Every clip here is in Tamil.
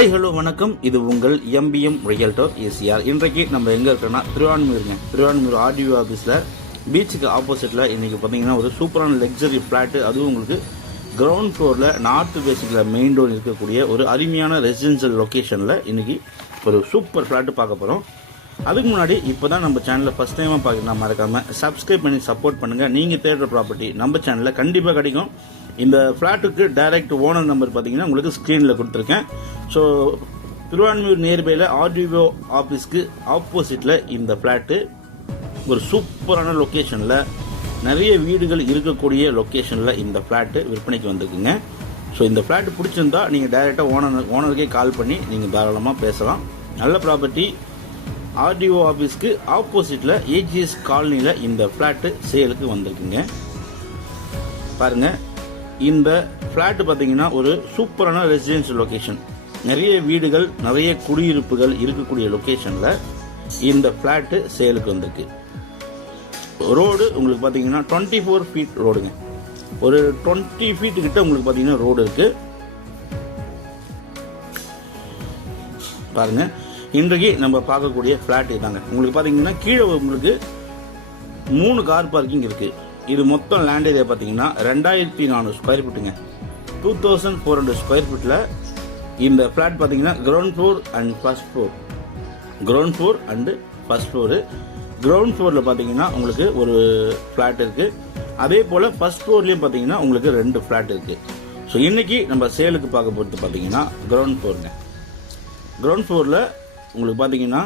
ஹாய் ஹலோ வணக்கம். இது உங்கள் எம்பிஎம் ரியல்டர் ஏசிஆர். இன்றைக்கு நம்ம எங்கே இருக்கோம்னா திருவான்மியூர் ஆர்டிஓ ஆஃபீஸில் பீச்சுக்கு ஆப்போசிட்டில் இன்றைக்கி பார்த்தீங்கன்னா ஒரு சூப்பரான லக்ஸரி ஃப்ளாட்டு, அதுவும் உங்களுக்கு கிரவுண்ட் ஃப்ளோரில் நார்த் பேசிக்கில் மெயின் டோர் இருக்கக்கூடிய ஒரு அருமையான ரெசிடென்ஷியல் லொக்கேஷனில் இன்றைக்கி ஒரு சூப்பர் ஃப்ளாட்டு பார்க்க போகிறோம். அதுக்கு முன்னாடி இப்போ தான் நம்ம சேனலில் ஃபஸ்ட் டைமாக பார்க்கலாம், மறக்காமல் சப்ஸ்கிரைப் பண்ணி சப்போர்ட் பண்ணுங்கள். நீங்கள் தேடுற ப்ராப்பர்ட்டி நம்ம சேனலில் கண்டிப்பாக கிடைக்கும். இந்த ஃப்ளாட்டுக்கு டைரக்ட் ஓனர் நம்பர் பார்த்தீங்கன்னா உங்களுக்கு ஸ்க்ரீனில் கொடுத்துருக்கேன். ஸோ திருவான்மியூர் நியர்பையில் ஆர்டிஓ ஆஃபீஸ்க்கு ஆப்போசிட்டில் இந்த ஃப்ளாட்டு ஒரு சூப்பரான லொக்கேஷனில் நிறைய வீடுகள் இருக்கக்கூடிய லொக்கேஷனில் இந்த ஃப்ளாட்டு விற்பனைக்கு வந்திருக்குங்க. ஸோ இந்த ஃப்ளாட்டு பிடிச்சிருந்தா நீங்கள் டைரெக்டாக ஓனருக்கே கால் பண்ணி நீங்கள் தாராளமாக பேசலாம். நல்ல ப்ராப்பர்ட்டி. ஆர்டிஓ ஆஃபீஸ்க்கு ஆப்போசிட்டில் ஏஜிஎஸ் காலனியில் இந்த ஃப்ளாட்டு சேலுக்கு வந்திருக்குங்க. பாருங்கள், இந்த ஃப்ளாட்டு பார்த்தீங்கன்னா ஒரு சூப்பரான ரெசிடென்ஷியல் லொக்கேஷன், நிறைய வீடுகள் நிறைய குடியிருப்புகள் இருக்கக்கூடிய லொக்கேஷனில் இந்த ஃப்ளாட்டு சேலுக்கு வந்திருக்கு. ரோடு உங்களுக்கு பார்த்தீங்கன்னா 24 ஃபீட் ரோடுங்க. ஒரு 20 ஃபீட்டு கிட்ட உங்களுக்கு பார்த்தீங்கன்னா ரோடு இருக்கு. பாருங்க, இன்றைக்கு நம்ம பார்க்கக்கூடிய ஃப்ளாட் இதாங்க. உங்களுக்கு பார்த்தீங்கன்னா கீழே உங்களுக்கு 3 கார் பார்க்கிங் இருக்கு. இது மொத்தம் லேண்ட் ஏரியா பார்த்தீங்கன்னா 2400 ஸ்கொயர் ஃபீட்டுங்க. 2400 ஸ்கொயர் ஃபீட்டில் இந்த ஃப்ளாட் பார்த்தீங்கன்னா ground floor and first floor. Ground floor and first floor. Ground ஃப்ளோரில் பார்த்தீங்கன்னா உங்களுக்கு ஒரு ஃப்ளாட் இருக்குது. அதே போல் ஃபர்ஸ்ட் ஃப்ளோர்லேயும் பார்த்தீங்கன்னா உங்களுக்கு 2 ஃப்ளாட் இருக்குது. ஸோ இன்றைக்கி நம்ம சேலுக்கு பார்க்க போகிறது பார்த்தீங்கன்னா கிரவுண்ட் ஃப்ளோருங்க. கிரவுண்ட் ஃப்ளோரில் உங்களுக்கு பார்த்தீங்கன்னா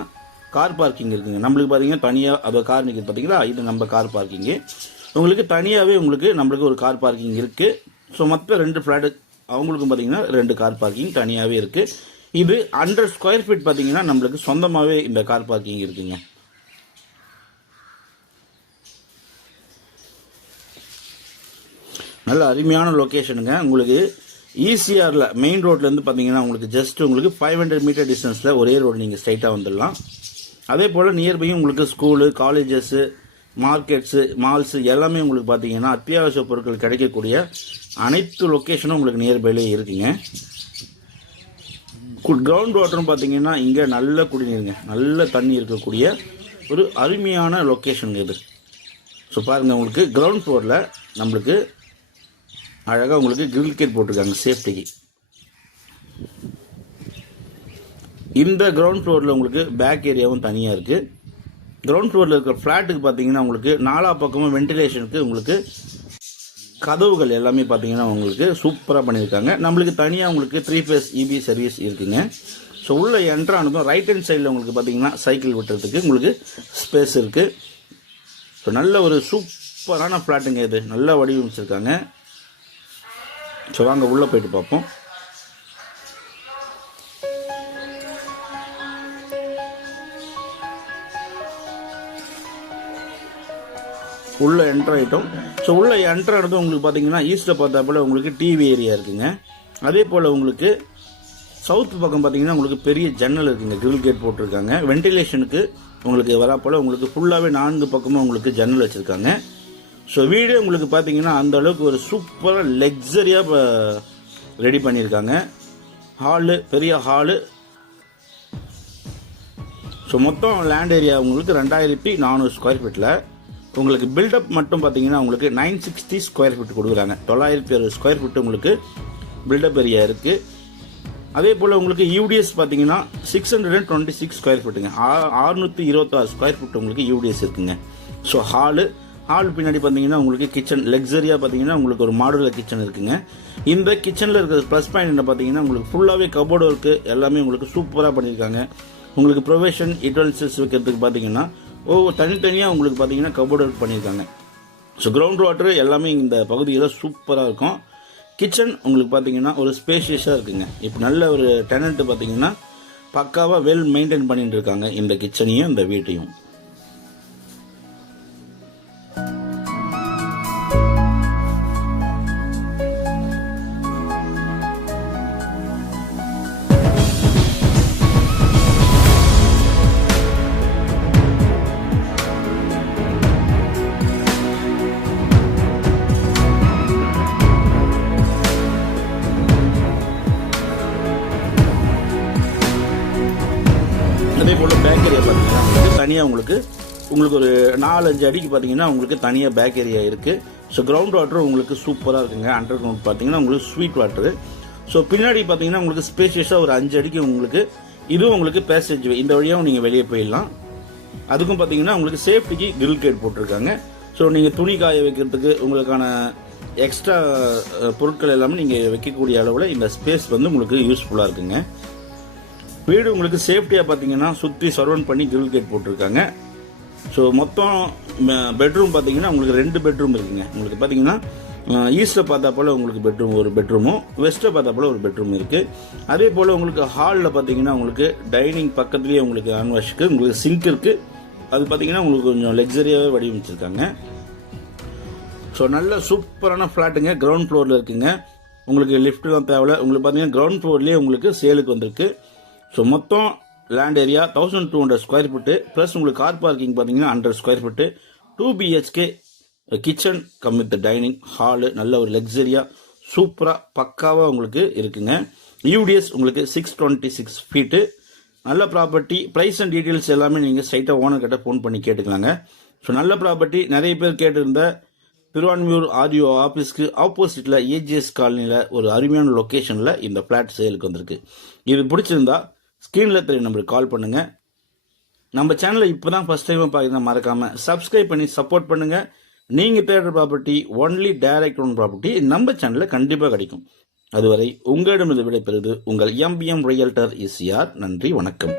கார் பார்க்கிங் இருக்குங்க. நம்மளுக்கு பார்த்தீங்கன்னா தனியாக அது கார் நிற்கிது பார்த்தீங்களா, இது நம்ம கார் பார்க்கிங்கு. உங்களுக்கு தனியாகவே நம்மளுக்கு ஒரு கார் பார்க்கிங் இருக்குது. ஸோ மற்ற 2 ஃப்ளாட்டு அவங்களுக்கும் பார்த்தீங்கன்னா 2 கார் பார்க்கிங் தனியாகவே இருக்குது. இது 100 ஸ்கொயர் ஃபீட் பார்த்தீங்கன்னா நம்மளுக்கு சொந்தமாகவே இந்த கார் பார்க்கிங் இருக்குங்க. நல்ல அருமையான லொக்கேஷனுங்க. உங்களுக்கு ஈசிஆரில் மெயின் ரோட்லேருந்து பார்த்தீங்கன்னா உங்களுக்கு ஜஸ்ட் உங்களுக்கு 500 மீட்டர் டிஸ்டன்ஸில் ஒரே ரோடு நீங்கள் ஸ்ட்ரைட்டாக வந்துடலாம். அதே போல் நியர்பையும் உங்களுக்கு ஸ்கூலு, காலேஜஸ்ஸு, மார்க்கெட்ஸு, மால்ஸு எல்லாமே உங்களுக்கு பார்த்தீங்கன்னா அத்தியாவசிய பொருட்கள் கிடைக்கக்கூடிய அனைத்து லொக்கேஷனும் உங்களுக்கு நியர்பைலே இருக்குங்க. கிரவுண்ட் வாட்டரும் பார்த்தீங்கன்னா இங்கே நல்ல குடிநீருங்க, நல்ல தண்ணி இருக்கக்கூடிய ஒரு அருமையான லொக்கேஷன் இது. ஸோ பாருங்கள், உங்களுக்கு கிரவுண்ட் ஃப்ளோரில் நம்மளுக்கு அழகாக உங்களுக்கு கிரில் கேட் போட்டிருக்காங்க சேஃப்டிக்கு. இந்த கிரவுண்ட் ஃப்ளோரில் உங்களுக்கு பேக் ஏரியாவும் தனியாக இருக்குது. கிரவுண்ட் ஃப்ளோரில் இருக்கிற ஃப்ளாட்டுக்கு பார்த்தீங்கன்னா உங்களுக்கு 4 பக்கமும் வென்டிலேஷனுக்கு உங்களுக்கு கதவுகள் எல்லாமே பார்த்தீங்கன்னா உங்களுக்கு சூப்பராக பண்ணியிருக்காங்க. நம்மளுக்கு தனியாக உங்களுக்கு 3 ஃபேஸ் இபி சர்வீஸ் இருக்குங்க. ஸோ உள்ள என்ட்ரானதும் ரைட் ஹேண்ட் சைடில் உங்களுக்கு பார்த்தீங்கன்னா சைக்கிள் விட்டுறதுக்கு உங்களுக்கு ஸ்பேஸ் இருக்குது. ஸோ நல்ல ஒரு சூப்பரான ஃப்ளாட்டுங்க இது, நல்லா வடிவமைச்சிருக்காங்க. ஸோ வாங்க உள்ளே போயிட்டு பார்ப்போம். உள்ள என்ட்ரு ஆகிட்டோம். ஸோ உள்ள என்ட்ரு ஆனதும் உங்களுக்கு பார்த்தீங்கன்னா ஈஸ்ட்டில் பார்த்தா போல் உங்களுக்கு டிவி ஏரியா இருக்குங்க. அதே போல் உங்களுக்கு சவுத் பக்கம் பார்த்தீங்கன்னா உங்களுக்கு பெரிய ஜன்னல் இருக்குங்க, கிரில் கேட் போட்டிருக்காங்க. வென்டிலேஷனுக்கு உங்களுக்கு வரா போல் உங்களுக்கு ஃபுல்லாகவே 4 பக்கமும் உங்களுக்கு ஜன்னல் வச்சுருக்காங்க. ஸோ வீடு உங்களுக்கு பார்த்தீங்கன்னா அந்த அளவுக்கு ஒரு சூப்பராக லக்ஸரியாக ரெடி பண்ணியிருக்காங்க. ஹாலு, பெரிய ஹாலு. ஸோ மொத்தம் லேண்ட் ஏரியா உங்களுக்கு 2400 ஸ்கொயர் ஃபீட்டில் உங்களுக்கு பில்டப் மட்டும் பார்த்தீங்கன்னா உங்களுக்கு 960 ஸ்கொயர் ஃபீட் கொடுக்குறாங்க. 960 ஸ்கொயர் ஃபீட் உங்களுக்கு பில்டப் ஏரியா இருக்குது. அதே போல் உங்களுக்கு யூடிஎஸ் பார்த்தீங்கன்னா 626 ஸ்கொயர் ஃபீட்டுங்க. 626 ஸ்கொயர் ஃபீட் உங்களுக்கு யூடிஎஸ் இருக்குங்க. ஸோ ஹால் பின்னாடி பார்த்தீங்கன்னா உங்களுக்கு கிச்சன் லக்ஸரியாக பார்த்தீங்கன்னா உங்களுக்கு ஒரு மாடுலர் கிச்சன் இருக்குங்க. இந்த கிச்சனில் இருக்கிற ப்ளஸ் பாயிண்ட் என்ன பார்த்தீங்கன்னா உங்களுக்கு ஃபுல்லாகவே கபோர்டு ஒர்க்கு எல்லாமே உங்களுக்கு சூப்பராக பண்ணியிருக்காங்க. உங்களுக்கு ப்ரொவிஷன் யூட்டென்சில்ஸ் வைக்கிறதுக்கு பார்த்தீங்கன்னா தனித்தனியாக உங்களுக்கு பார்த்தீங்கன்னா கபோர்டு ஒர்க் பண்ணியிருக்காங்க. ஸோ கிரவுண்ட் வாட்டர் எல்லாமே இந்த பகுதியில் சூப்பராக இருக்கும். கிச்சன் உங்களுக்கு பார்த்தீங்கன்னா ஒரு ஸ்பேஷியஸாக இருக்குங்க. இப்போ நல்ல ஒரு டெனண்ட் பார்த்தீங்கன்னா பக்காவாக வெல் மெயின்டைன் பண்ணிட்டு இருக்காங்க இந்த கிச்சனையும் இந்த வீட்டையும். தனியாக உங்களுக்கு ஒரு 4-5 அடிக்கு பார்த்தீங்கன்னா உங்களுக்கு தனியாக பேக் ஏரியா இருக்குது. ஸோ கிரவுண்ட் வாட்டர் உங்களுக்கு சூப்பராக இருக்குங்க. அண்டர் கிரவுண்ட் பார்த்தீங்கன்னா உங்களுக்கு ஸ்வீட் வாட்டரு. ஸோ பின்னாடி பார்த்தீங்கன்னா உங்களுக்கு ஸ்பேஷியஸாக ஒரு 5 அடிக்கு உங்களுக்கு இதுவும் உங்களுக்கு பேசேஜ் இந்த வழியாகவும் நீங்கள் வெளியே போயிடலாம். அதுக்கும் பார்த்தீங்கன்னா உங்களுக்கு சேஃப்டிக்கு கிரில் கேட் போட்டிருக்காங்க. ஸோ நீங்கள் துணி காய வைக்கிறதுக்கு உங்களுக்கான எக்ஸ்ட்ரா பொருட்கள் எல்லாமே நீங்கள் வைக்கக்கூடிய அளவில் இந்த ஸ்பேஸ் வந்து உங்களுக்கு யூஸ்ஃபுல்லாக இருக்குங்க. வீடு உங்களுக்கு சேஃப்டியாக பார்த்தீங்கன்னா சுற்றி சரௌண்ட் பண்ணி கிரில் கேட் போட்டிருக்காங்க. ஸோ மொத்தம் பெட்ரூம் பார்த்தீங்கன்னா உங்களுக்கு 2 பெட்ரூம் இருக்குங்க. உங்களுக்கு பார்த்தீங்கன்னா ஈஸ்ட்டில் பார்த்தா போல் உங்களுக்கு ஒரு பெட்ரூமும் வெஸ்ட்டை பார்த்தா போல் ஒரு பெட்ரூம் இருக்குது. அதே போல் உங்களுக்கு ஹாலில் பார்த்தீங்கன்னா உங்களுக்கு டைனிங் பக்கத்துலேயே உங்களுக்கு ஹேண்ட்வாஷ்க்கு உங்களுக்கு சிங்க் இருக்குது. அது பார்த்தீங்கன்னா உங்களுக்கு கொஞ்சம் லக்ஸரியாகவே வடிவமைச்சிருக்காங்க. ஸோ நல்ல சூப்பரான ஃப்ளாட்டுங்க. கிரவுண்ட் ஃப்ளோரில் இருக்குங்க. உங்களுக்கு லிஃப்ட்லாம் தேவையில்ல. உங்களுக்கு பார்த்தீங்கன்னா கிரவுண்ட் ஃப்ளோர்லேயே உங்களுக்கு சேலுக்கு வந்திருக்கு. ஸோ மொத்தம் land area 1200 square feet plus உங்களுக்கு கார் பார்க்கிங் பார்த்தீங்கன்னா 100 square feet 2 BHK kitchen come with dining hall நல்ல ஒரு லக்ஸரியா சூப்பராக பக்காவாக உங்களுக்கு இருக்குங்க. யூடிஎஸ் உங்களுக்கு 626 ஃபீட்டு. நல்ல ப்ராப்பர்ட்டி. ப்ரைஸ் அண்ட் டீட்டெயில்ஸ் எல்லாமே நீங்கள் ஸ்ட்ரைட்டாக ஓனர் கிட்ட ஃபோன் பண்ணி கேட்டுக்கலாங்க. ஸோ நல்ல ப்ராப்பர்ட்டி. நிறைய பேர் கேட்டிருந்த திருவான்மியூர் ஆர்டிஓ ஆஃபீஸ்க்கு ஆப்போசிட்டில் ஏஜிஎஸ் காலனியில் ஒரு அருமையான லொக்கேஷனில் இந்த ஃப்ளாட் சேலுக்கு வந்திருக்கு. இது பிடிச்சிருந்தா ஸ்க்ரீனில் தெரிய நம்பருக்கு கால் பண்ணுங்கள். நம்ம சேனலை இப்போ தான் ஃபஸ்ட் டைமாக பார்க்குறதா மறக்காமல் சப்ஸ்கிரைப் பண்ணி சப்போர்ட் பண்ணுங்கள். நீங்கள் தேடுற property only direct own property நம்ம சேனலில் கண்டிப்பாக கிடைக்கும். அதுவரை உங்களிடமிருந்து விடைபெறுவது உங்கள் MBM ரியல்டர் ECR. நன்றி, வணக்கம்.